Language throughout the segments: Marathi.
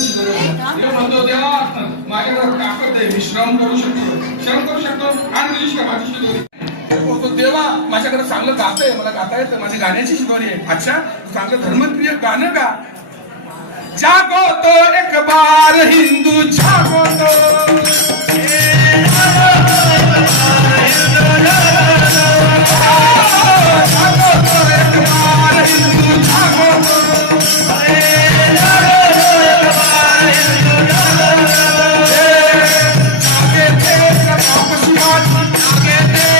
म्हणतो देवा माझ्याकडे ताकद आहे विश्राम करू शकतो श्रम करू शकतो आणि तुझी शिदोरी देवा माझ्याकडे चांगलं गात आहे मला गाता येतं माझ्या गाण्याची शिदोरी आहे अच्छा चांगलं धर्मप्रिय गाणं गा जागो तो एक बार हिंदू जागो तो शिवाजी जागे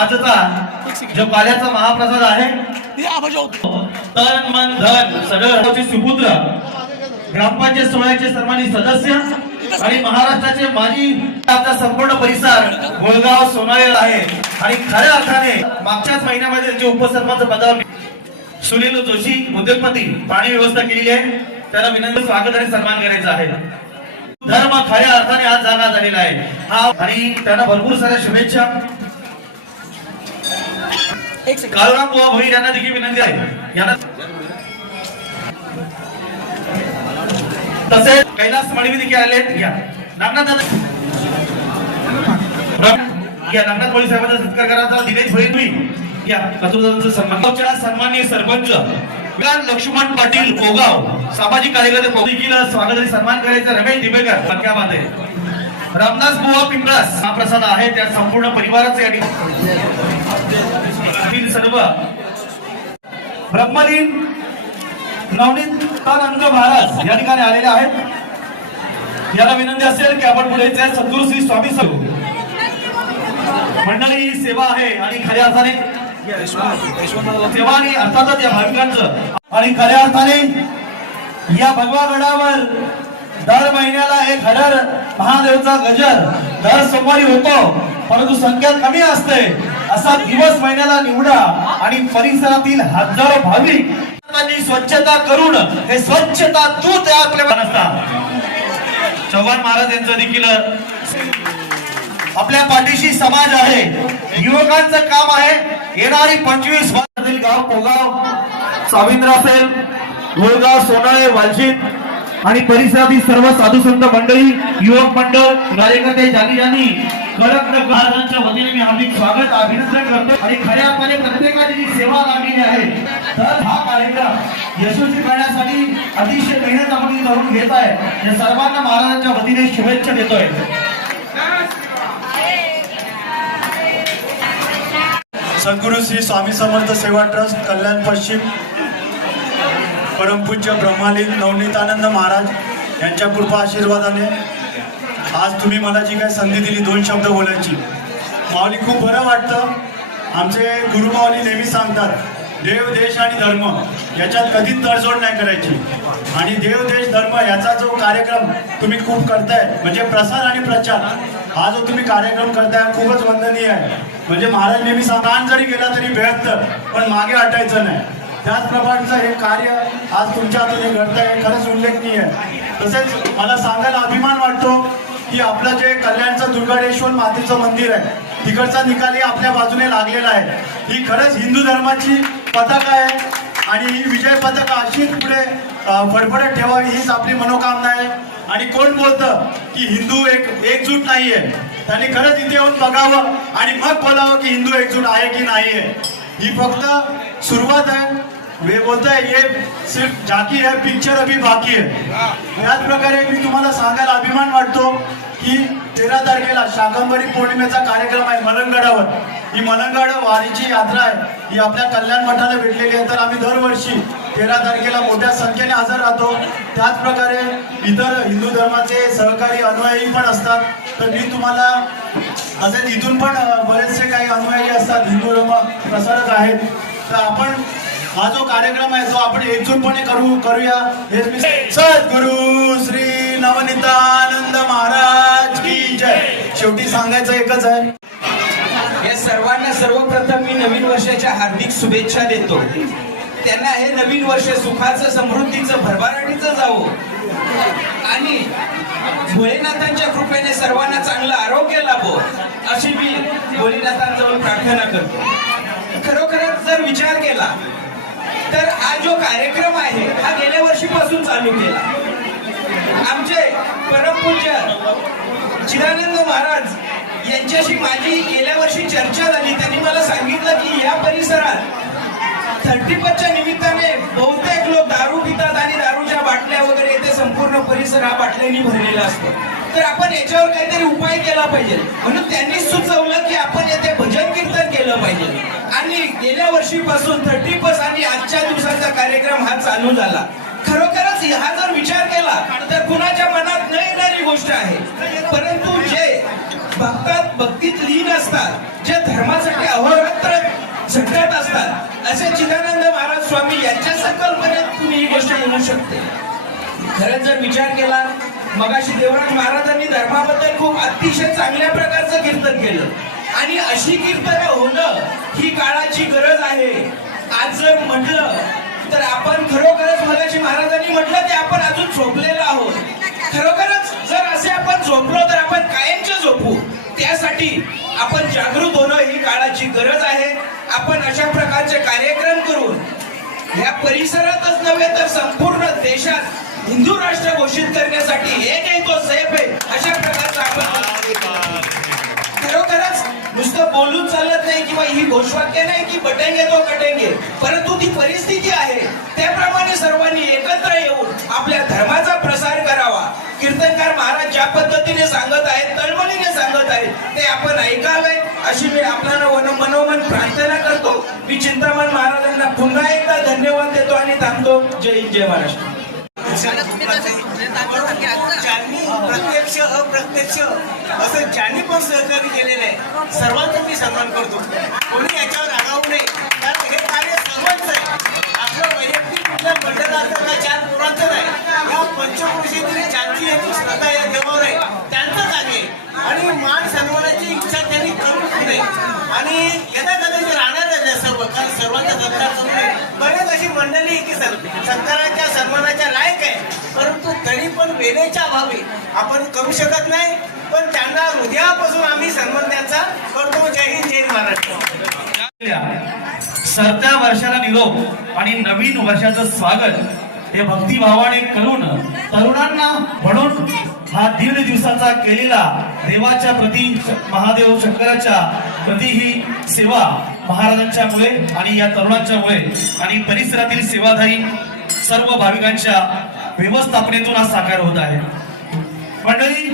आजचा जो काल्याचा महाप्रसाद आहे तन मन धन सगळ्याचे सुपुत्र ग्रामपंचायत सोहळ्याचे सर्वांनी सदस्य आणि महाराष्ट्राचे माजी संपूर्ण परिसर गोळगाव सोनाळेला आहे. आणि खऱ्या अर्थाने मागच्याच महिन्यामध्ये त्यांचे उपसरपंच पदावर सुनील जोशी उद्योगपती पाणी व्यवस्था केलेली आहे. त्यांना विनंती स्वागत आणि सन्मान करायचा आहे. धर्म खऱ्या अर्थाने आज जागा झालेला आहे. हा आणि त्यांना भरपूर साऱ्या शुभेच्छा. काळराम बुवा भोईर यांना देखील विनंती आहे. यांना तसेच कैलास मळवी देखील आले आहेत. घ्या नागनाथ दादा घ्या नागनाथ पोलीस साहेबांचा सत्कार करायचा दिनेश भोईर तुम्ही घ्या सन्मान सन्माननीय सरपंच लक्ष्मण पाटील ओगाव सामाजिक कार्यकर्ते देखील स्वागत आणि सन्मान करायचा. रमेश दिबेकर पदकामध्ये रामदास बुवा पिंपळास हा प्रसाद आहे. त्या संपूर्ण परिवाराचे असतील सर्व ब्रह्मलीन नवनीत तानंद महाराज या ठिकाणी आलेले आहेत. याला विनंती असेल की आपण पुढे सद्गुरु श्री स्वामी सर मंडळी ही सेवा आहे आणि खऱ्या अर्थाने सेवा आणि अर्थातच या भाविकांचं. आणि खऱ्या अर्थाने या भगवा गडावर दर महिन्याला एक हजार महादेवचा गजर दर सोमवारी होतो. परंतु संख्या कमी असते. असा दिवस महिन्याला निवडा आणि परिसरातील हजारो भाविक स्वच्छता करून हे स्वच्छता दूत आपल्या चव्हाण महाराज यांचं देखील आपल्या पाठीशी समाज आहे. युवकांचं काम आहे. येणारी पंचवीस वर्षातील गाव पोगाव साविंद्र असेल मुळगाव सोनाळे वालशीत आणि परिसरातील सर्व साधू संत मंडळी युवक मंडळ कार्यकर्ते जाती यांनी कडक महाराजांच्या वतीने मी हार्दिक स्वागत अभिनंदन करतो. आणि खऱ्या अर्थाने प्रत्येकाची जी सेवा लागलेली आहे तर हा कार्यक्रम यशस्वी करण्यासाठी अतिशय मेहनत आपण ही करून घेत आहे. या सर्वांना महाराजांच्या वतीने शुभेच्छा देतोय. सद्गुरु श्री स्वामी समर्थ सेवा ट्रस्ट कल्याण पश्चिम परमपूज्य ब्रह्मालीन नवनीतानंद महाराज यांच्या कृपा आशीर्वादाने आज तुम्ही मला जी काय संधी दिली दोन शब्द बोलायची. माऊली खूप बरं वाटतं. आमचे गुरु माऊली नेहमी सांगतात देव देश आणि धर्म याच्यात कधीच तडजोड नाही करायची. आणि देव देश धर्म याचा जो कार्यक्रम तुम्ही खूप करताय म्हणजे प्रसार आणि प्रचार हा जो तुम्ही कार्यक्रम करताय खूपच वंदनीय आहे. म्हणजे महाराज नेहमी सांग जरी गेला तरी बेहत्तर पण मागे हटायचं नाही. त्याच प्रकारचं हे कार्य आज तुमच्या हातून हे घडतंय हे खरंच उल्लेखनीय आहे. तसेच मला सांगायला अभिमान वाटतो की आपलं जे कल्याणचं दुर्गाडेश्वर मातेचं मंदिर आहे तिकडचा निकालही आपल्या बाजूने लागलेला आहे. ही खरंच हिंदू धर्माची पताका आहे आणि ही विजय पताका अशीच पुढे फडफडत ठेवावी हीच आपली मनोकामना आहे. आणि कोण बोलतं की हिंदू एक एकजूट नाही आहे त्यांनी खरंच इथे येऊन बघावं आणि मग बोलावं की हिंदू एकजूट आहे की नाही आहे ही फक्त सुरुवात आहे. वे बोलताय हे सिर्फ झाकी है पिक्चर अभी बाकी है। त्याच प्रकारे मी तुम्हाला सांगायला अभिमान वाटतो की तेरा तारखेला शाकंभरी पौर्णिमेचा कार्यक्रम आहे मलंगडावर. ही मलंगड वारीची यात्रा आहे. ही आपल्या कल्याण मठाला भेटलेली आहे. तर आम्ही दरवर्षी तेरा तारखेला मोठ्या संख्येने हजर राहतो. त्याच प्रकारे इतर हिंदू धर्माचे सहकारी अनुयायी पण असतात. तर मी तुम्हाला असे इथून पण बरेचसे काही अनुयायी असतात. हिंदू धर्म प्रसारक आहेत. तर आपण हा जो कार्यक्रम आहे तो आपण एकजूटपणे करू करूया. हेच मी सद्गुरु श्री नवनितानंद महाराज की जय. शेवटी सांगायचं एकच आहे. या सर्वांना सर्वप्रथम मी नवीन वर्षाच्या हार्दिक शुभेच्छा देतो. त्यांना हे नवीन वर्ष सुखाचं समृद्धीचं भरभराटीचं जावो. आणि भोलेनाथांच्या कृपेने सर्वांना चांगलं आरोग्य लाभो अशी मी भोलेनाथांजवळ प्रार्थना करतो. खरोखरच जर विचार केला तर हा जो कार्यक्रम आहे हा गेल्या वर्षीपासून चालू केला. आमचे परमपूज्य चिदानंद महाराज यांच्याशी माझी गेल्या वर्षी चर्चा झाली. त्यांनी मला सांगितलं की या परिसरात थर्टी फर्स्टच्या निमित्ताने बहुतेक लोक दारू पितात आणि दारूच्या बाटल्या वगैरे येथे संपूर्ण परिसर हा बाटल्यांनी भरलेला असतो. तर आपण याच्यावर काहीतरी उपाय केला पाहिजे. म्हणून त्यांनी सुचवलं की आपण येथे भजन कीर्तन केलं पाहिजे. आणि गेल्या वर्षीपासून थर्टी फर्स्ट आणि आजच्या दिवसाचा कार्यक्रम हा चालू झाला. खरोखरच हा जर विचार केला तर कुणाच्या मनात न येणारी गोष्ट आहे. परंतु जे भक्तात भक्तीत लीन असतात जे धर्मासाठी अहोरात्र झटत असतात असे चिदानंद महाराज स्वामी यांच्या संकल्पनेत तुम्ही ही गोष्ट म्हणू शकते. खरंच जर विचार केला मगाशी देवराज महाराजांनी धर्माबद्दल खूप अतिशय चांगल्या प्रकारचं कीर्तन केलं. आणि अशी कीर्तन होणं ही काळाची गरज आहे. आज जर म्हटलं तर आपण खरोखरच मगाशी महाराजांनी म्हटलं की आपण अजून झोपलेलो आहोत. खरोखरच जर असे आपण झोपलो तर आपण कायमचे झोपू. त्यासाठी आपण जागृत होणं ही काळाची गरज आहे. आपण अशा प्रकारचे कार्यक्रम करून या परिसरातच नव्हे तर संपूर्ण देशात हिंदू राष्ट्र घोषित करण्यासाठी घोषवाक्य नाही की बटेंगे तो कटेंगे. परंतु ती परिस्थिती आहे त्याप्रमाणे सर्वांनी एकत्र येऊन आपल्या धर्माचा प्रसार करावा. कीर्तनकार महाराज ज्या पद्धतीने सांगत आहेत तळमळीने सांगत आहेत ते आपण ऐकावे अशी मी आपल्याला मनोमन प्रार्थना करतो. मी चिंतामण महाराजांना पुन्हा एकदा धन्यवाद देतो आणि थांबतो. जय हिंद जय महाराष्ट्र. प्रत्यक्ष अप्रत्यक्ष. असं ज्यांनी पण सहकार्य केलेलं आहे सर्वांचा मी सन्मान करतो. कोणी याच्यावर आगाऊ नये. कारण हे कार्य सर्वांचं आहे. आपलं वैयक्तिक कुठल्या मंडळाचं का चार पोरांचं नाही. या पंचपुरुषीतील ज्यांची याची श्रद्धा या देवावर आहे. त्यांचं कार्य आणि मान सन्मानाची इच्छा त्यांनी करूच नाही आणि यदा कदाचित राहणार आहे सर्व. कारण सर्वांचा सत्कार करू नये. बरेच अशी मंडळी आहे की सर सत्काराच्या सन्मान तरी पण वेळेच्या अभावी आपण करू शकत नाही पण त्यांना हृदयापासून आम्ही सन्मान त्यांचा करतो. जय हिंद जय महाराष्ट्र. सरत्या वर्षाला निरोप आणि नवीन वर्षाचं स्वागत हे भक्तिभावाने करून तरुणांना म्हणून हा दीड दिवसाचा केलेला देवाच्या प्रती महादेव शंकराच्या प्रती ही सेवा महाराजांच्या मुळे आणि या तरुणांच्या मुळे आणि परिसरातील सेवाधारी सर्व भाविकांच्या व्यवस्थापनेतून आज साकार होत आहे. मंडळी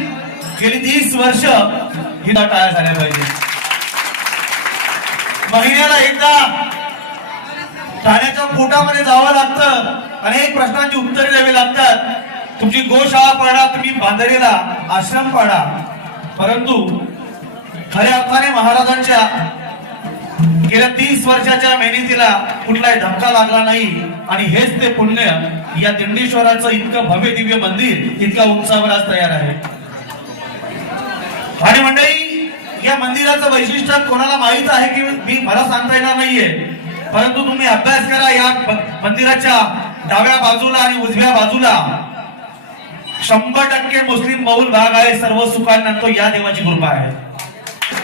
गेली तीस वर्ष ही टाळ्या झाल्या पाहिजे. महिन्याला एकदा ठाण्याच्या पोटामध्ये जावं लागतं. अनेक प्रश्नांची उत्तरे द्यावी लागतात. तुमची गोशाळा पाडा तुम्ही बांधलेला आश्रम पाडा. परंतु खऱ्या अर्थाने महाराजांच्या गेल्या तीस वर्षाच्या मेहनतीला कुठलाही धक्का लागला नाही. आणि हेच ते पुण्य या दिंडेश्वराचं इतकं भव्य दिव्य मंदिर इतका उंचावर आज तयार आहे. आणि मंडळी या मंदिराचं वैशिष्ट्य कोणाला माहीत आहे की मी मला सांगता येणार नाहीये. परंतु तुम्ही अभ्यास करा या मंदिराच्या डाव्या बाजूला आणि उजव्या बाजूला. शंभर टक्के मुस्लिम बहुल भाग आहे सर्व सुखांना तो या देवाची कृपा आहे.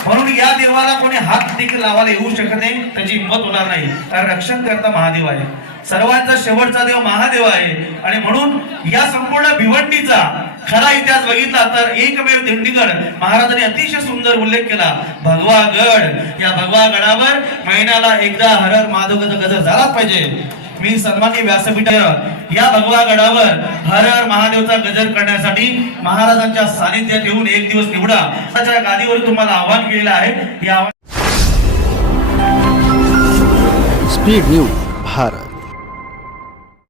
म्हणून या देवाला कोणी हात देखील लावायला येऊ शकत नाही त्याची हिंमत होणार नाही. कारण रक्षण करता महादेव आहे. सर्वांचा शेवटचा देव महादेव आहे. आणि म्हणून या संपूर्ण भिवंडीचा खरा इतिहास बघितला तर एकमेव दिंडीगड महाराजांनी अतिशय सुंदर उल्लेख केला. भगवा गड या भगवा गडावर महिन्याला एकदा हर हर गजर झालाच पाहिजे. मी सन्मान्य व्यासपीठ या भगवा गडावर हर हर महादेवचा गजर करण्यासाठी महाराजांच्या सानिध्यात येऊन एक दिवस निवडा. त्याच्या गादीवर तुम्हाला आव्हान केलेलं आहे. या आव्हान स्पीड न्यूज भारत.